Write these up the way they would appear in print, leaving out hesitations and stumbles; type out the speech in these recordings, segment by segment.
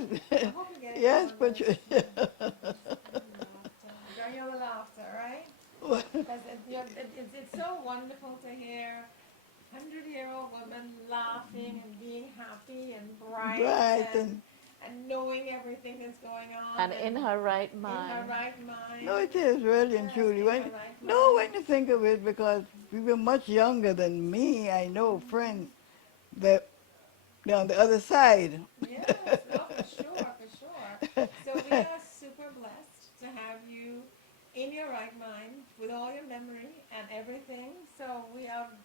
Yes. I hope you get it Yes, on but this. Enjoy your laughter, right? Because it's so wonderful to hear 100-year-old women laughing and being happy and bright bright and and knowing everything that's going on And in her right in her mind. right mind. no, it is really and Yes, truly. in When her right no, mind. when you think of it, because we were much younger than me. I know friends that they're on the other side. Yes, no, for sure, for sure. So we are super blessed to have you in your right mind with all your memory and everything. So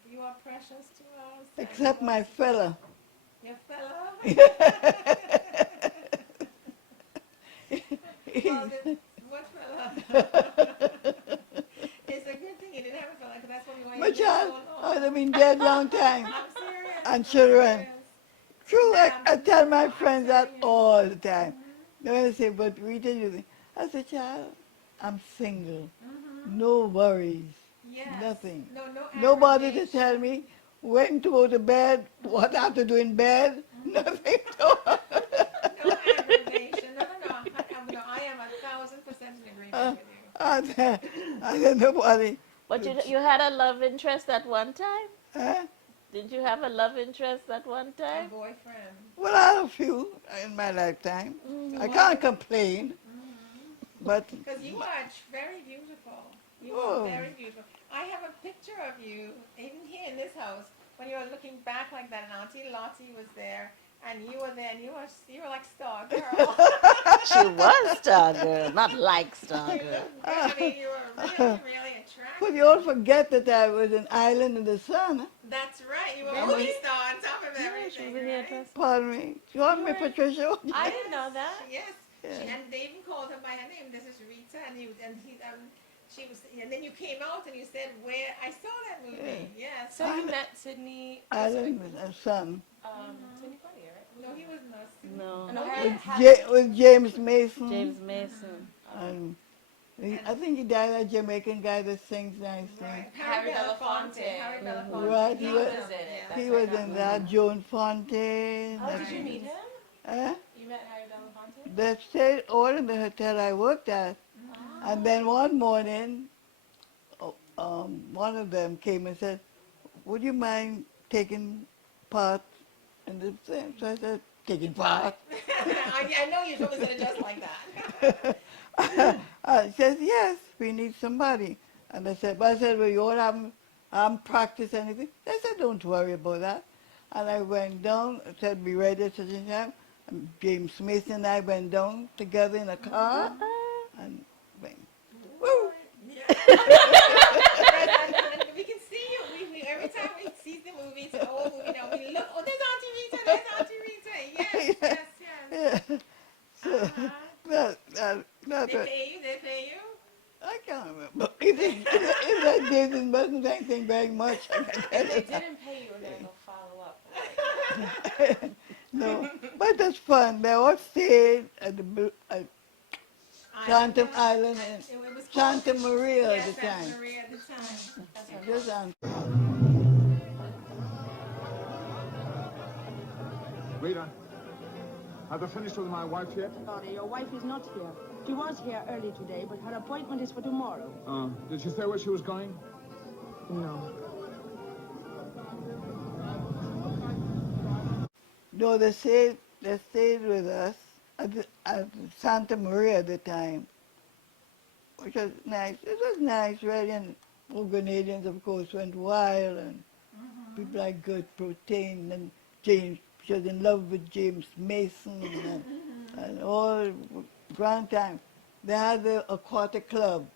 you are precious to us, and you Except are my fella. your fellow. Well, He- what fella? It's a good thing you didn't have a fella, because that's probably why my you've lived so child, I would long. have been dead long time. I'm serious. And I'm children. serious. True, I tell No, my I'm friends that telling you. all the time. Mhm. They say, but Rita, you think, I say, child, I'm single. Mhm. No worries. Yes. Nothing. No, no Nobody to aggravation. tell me when to go to bed, what I have to do in bed. Nothing to No aggravation. No, no, no. No, I am 1,000% in agreement uh, with you. I said, nobody. But you had a love interest at one time? Uh, Did you have a love interest at one A time? boyfriend. well, I had a few in my lifetime. You I are. can't complain, but, Because you are very beautiful. You are oh, very beautiful. I have a picture of you, even here in this house, when you were looking back like that, and Auntie Lottie was there, and you were there, and you were like Star Girl. She was Star Girl, not like Star You Girl. looked good. I mean, you were really, really but you all attractive. forget that I was an island in the sun. That's right. You were a Really? movie star on top of Yeah, she everything, was in the right? dress. Pardon me. You want You me, were. Patricia? I didn't know that. Yes. Yeah. And they even called her by her name. This is Rita, she was, and then you came out and you said, "Where I saw that movie." Yes. So you met Sydney, Island with a sun. Sydney Poitier, right? No, he was not. No. No, yes. With James Mason. James Mason. And I think he died, a Jamaican guy that sings nicely. Right. Harry Belafonte. Harry Belafonte. Right, He he was was, in it. That's he right, was not in Louis. that. Joan Fonte. Oh, did you meet him? Eh? You met Harry Belafonte? They stayed all in the hotel I worked at. And then one morning, one of them came and said, would you mind taking part in the thing? So I said, taking part? I know you told me it just like that. He says, yes, we need somebody. And I said, but I said, well, you all haven't practiced anything? They said, don't worry about that. And I went down, said, be ready at such a time. And James Mason and I went down together in a car and went, woo! And we can see you. Every time we see the movie, it's an old movie now, we look, oh, there's Auntie Rita, there's Auntie Rita. Yes, yes, yes. Yeah. So Uh-huh. that They pay you, they pay you. I can't remember. If that didn't wasn't anything very much, I can tell If they you that. didn't pay you, we're gonna go follow up. No, but it was fun. They all stayed at at Santa Island and It was called, Santa Maria at yes, the Santa time. Maria at the time. That's right. Just on. Rita, have I finished with my wife yet? Sorry, your wife is not here. She was here early today, but her appointment is for tomorrow. Did she say where she was going? No. No, they stayed with us at Santa Maria at the time, which was nice. It was nice, really, and all Grenadians, of course, went wild, and people like good protein, and James, she was in love with James Mason, and all grand time. They had the aquatic club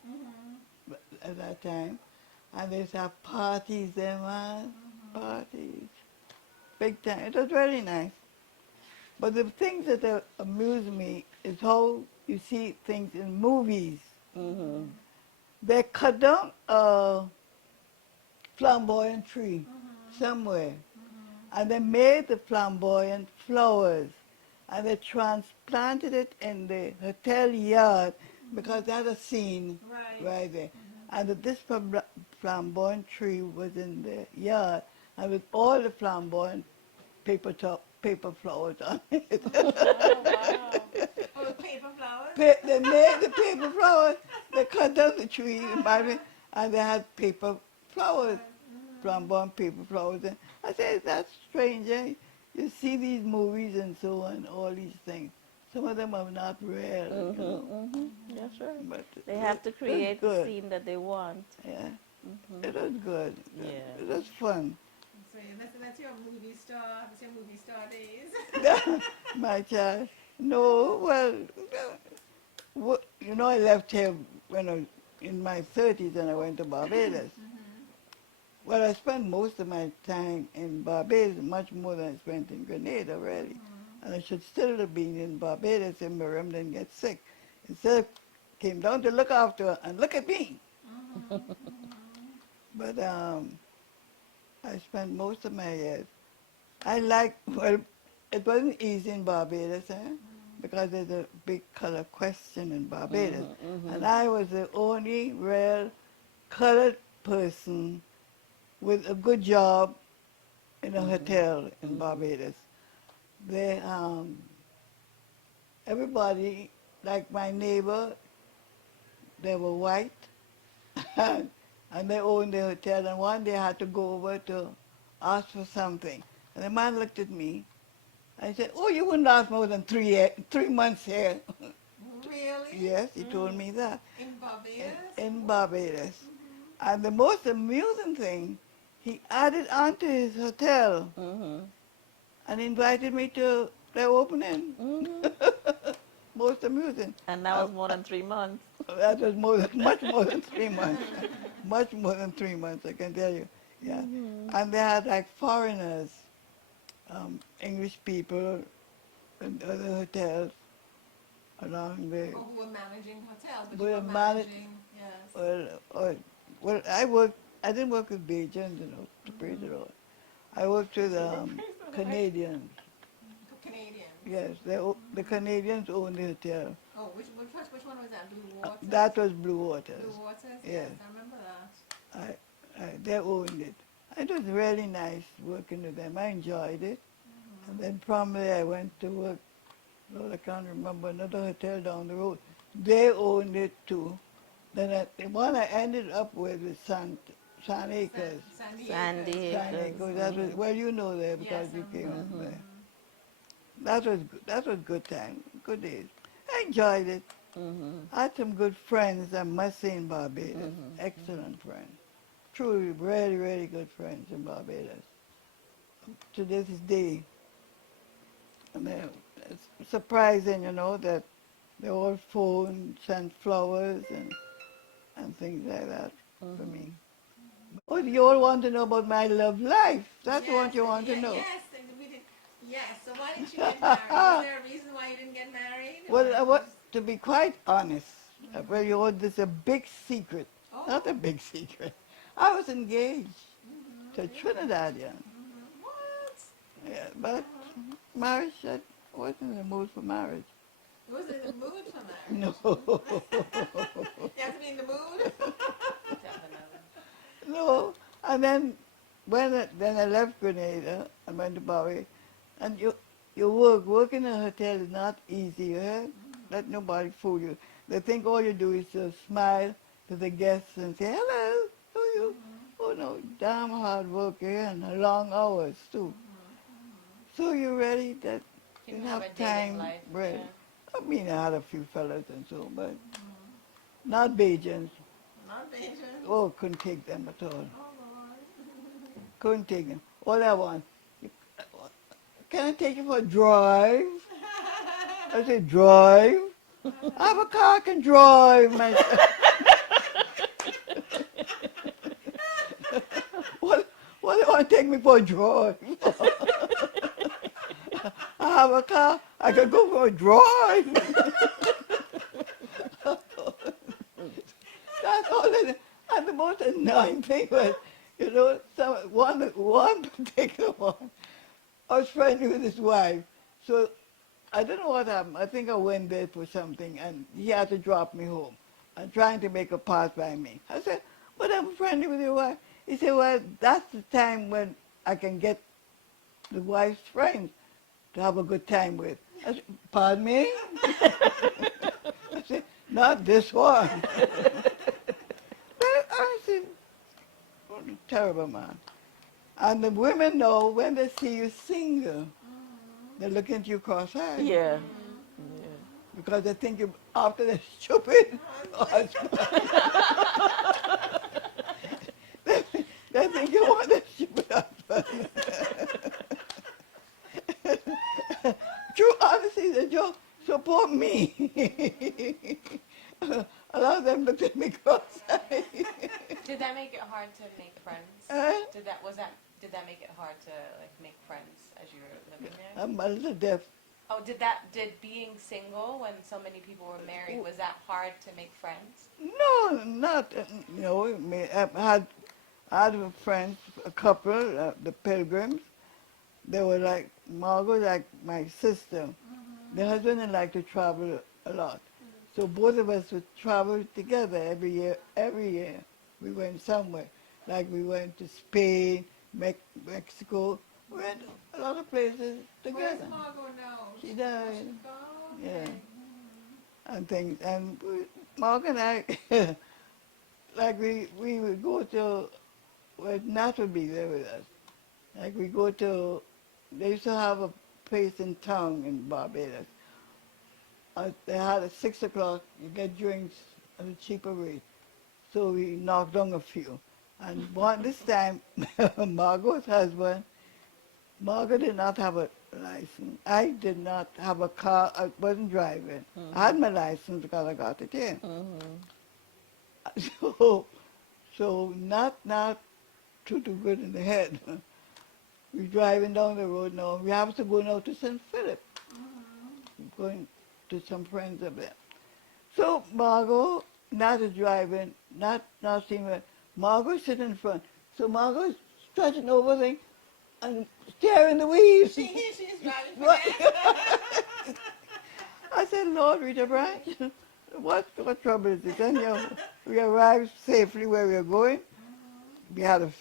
at that time, and they used to have parties there, man, parties, big time. It was very nice. But the things that amuse me is how you see things in movies. Mm-hmm. They cut down a flamboyant tree somewhere, and they made the flamboyant flowers, and they transplanted it in the hotel yard because they had a scene right there. And that this flamboyant tree was in the yard, and with all the flamboyant paper flowers on it. Oh, wow. they made the paper flowers. They cut down the tree in Barbados, and they had paper flowers, plum paper flowers. And I said, that's strange, eh? You see these movies and so on, all these things. Some of them are not real, you know. That's right. But They have to it was create the good. scene that they want. Yeah, it was good. Yeah. It was fun. So that's your movie star. That's your movie star days. My child. No, well, you know, I left here when I was in my 30s and I went to Barbados. Well, I spent most of my time in Barbados, much more than I spent in Grenada, really. And I should still have been in Barbados if Miriam didn't get sick. Instead, came down to look after her, and look at me. But I spent most of my years. Well, it wasn't easy in Barbados, because there's a big color question in Barbados. And I was the only real colored person with a good job in a hotel in Barbados. They, everybody, like my neighbor, they were white, and they owned the hotel. And one day I had to go over to ask for something. And the man looked at me. I said, oh, you wouldn't last more than 3 months here. Really? Yes, he told me that. In Barbados? In Barbados. And the most amusing thing, he added on to his hotel and invited me to their opening. Most amusing. And that was more than 3 months. That was much more than 3 months. Much more than 3 months, I can tell you. Yeah. And they had like foreigners, English people in other hotels along the. Oh, who were managing hotels, but We you were were manag- managing, yes. Well, I didn't work with Bajans, you know, to praise the Lord. I worked with Canadians. Canadians. Yes, the Canadians owned the hotel. Oh, which one was that? Blue Waters? That was Blue Waters. Blue Waters? Yes. I remember that. They owned it. It was really nice working with them. I enjoyed it. And then from there I went to work, Lord, I can't remember, another hotel down the road. They owned it too. Then the one I ended up with was San Acres. Sandy San Acres. Acres. That was, well, you know there because Yes, you came up there. That was good time, good days. I enjoyed it. I had some good friends, I must say, in Barbados. Excellent friends. Truly, really, really good friends in Barbados. To this day. And it's surprising, you know, that they all phone, send flowers and things like that for me. Oh, you all want to know about my love life. That's what you want to know. Yes, we did. Yes, so why didn't you get married? Is there a reason why you didn't get married? Well, to be quite honest, well, you know, this is a big secret. Oh. Not a big secret. I was engaged to a Trinidadian. What? Yeah, but marriage, I wasn't in the mood for marriage. You wasn't in the mood for marriage? No. You have to be in the mood? No. And then then I left Grenada and went to Bowie. And you work in a hotel is not easy. Let nobody fool you. They think all you do is just smile to the guests and say, hello, how are you? Oh no, damn hard work here and long hours too. So you're ready that you Didn't have have a dating time, life, ready. yeah. I mean, I had a few fellas and so, but not Bajans. Not Beijing. Oh, couldn't take them at all. Oh, Lord. Couldn't take them. All I want, can I take you for a drive? I said, drive? I have a car, I can drive myself. What do you want to take me for a drive? I have a car, I can go for a drive. That's all it is. And the most annoying thing was, you know, one particular one, I was friendly with his wife, so I don't know what happened. I think I went there for something, and he had to drop me home. I'm trying to make a pass by me. I said, but I'm friendly with your wife. He said, well, that's the time when I can get the wife's friends to have a good time with. I said, pardon me? I not this one. I said, what a terrible man. And the women know when they see you single, they look into you cross-eyed. Yeah. Because they think you after the stupid husband. they think you want a stupid husband. True honesty, the joke, support me. A lot of them looked at me cross-eyed. Did that make it hard to make friends? Huh? Did that make it hard to like make friends as you were living there? I'm a little deaf. Oh, did being single when so many people were married, was that hard to make friends? No, not, I had friends, a couple, the Pilgrims. They were like, Margot, like my sister. The husband and like to travel a lot. So both of us would travel together every year. Every year we went somewhere. Like we went to Spain, Mexico. We went a lot of places together. Where's Margot now? She died. She gone? Yeah. Okay. And things. And Mark and I, like we would go to, well, Nat would be there with us. Like we go to, they used to have a place in town in Barbados. They had at 6 o'clock, you get drinks at a cheaper rate. So we knocked on a few. And this time, Margot's husband, Margot did not have a license. I did not have a car. I wasn't driving. I had my license because I got it in. So not too good in the head. We're driving down the road now. We have to go now to St. Philip. Going to some friends up there. So Margot, not driving, not seeing her. Margot sitting in front. So Margot's stretching over there and staring the wheels. She's driving for What? that. I said, Lord, Rita Branch, what trouble is this? And we arrived safely where we were going. We had a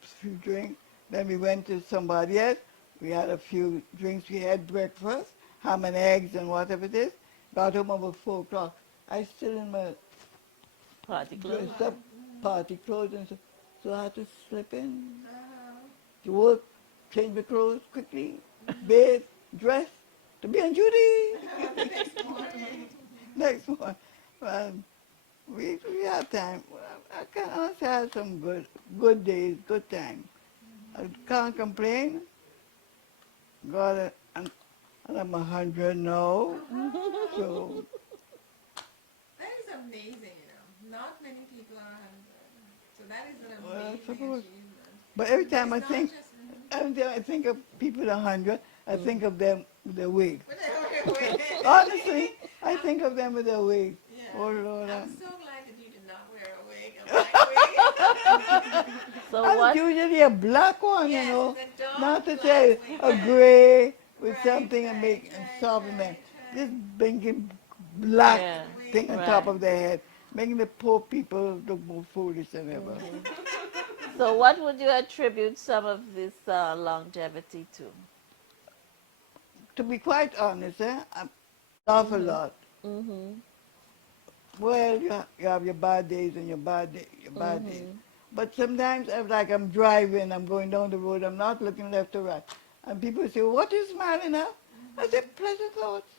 few drinks. Then we went to somebody else. We had a few drinks. We had breakfast, ham and eggs and whatever it is. Got home about 4 o'clock. I still in my Party clothes. dressed up party clothes and so I had to slip in to work, change my clothes quickly, bathe, dress, to be on duty. Next morning. Well, we had time. I can honestly had some good days, good time. I can't complain. God, and I'm 100 now. So That is amazing, Not many people are 100. So that is an Well, I amazing suppose. achievement. But every time It's I not think, just- every time I think of people 100, I think of them with their wig. Wait. Honestly, I think of them with their wig. Yeah. Oh Lord, I'm so glad that you did not wear a wig, a black wig. So I'm what? usually a black one, Yes, you know. the dark Not to black say wig. a gray with Right, something and right, make and right, soften them. right, This blinking black Yeah, thing on right. top of their head, making the poor people look more foolish than ever. So what would you attribute some of this longevity to? To be quite honest, I laugh a lot. Well, you have your bad days and your bad days. But sometimes I'm driving, I'm going down the road, I'm not looking left or right. And people say, what are you smiling at? I say, pleasant thoughts.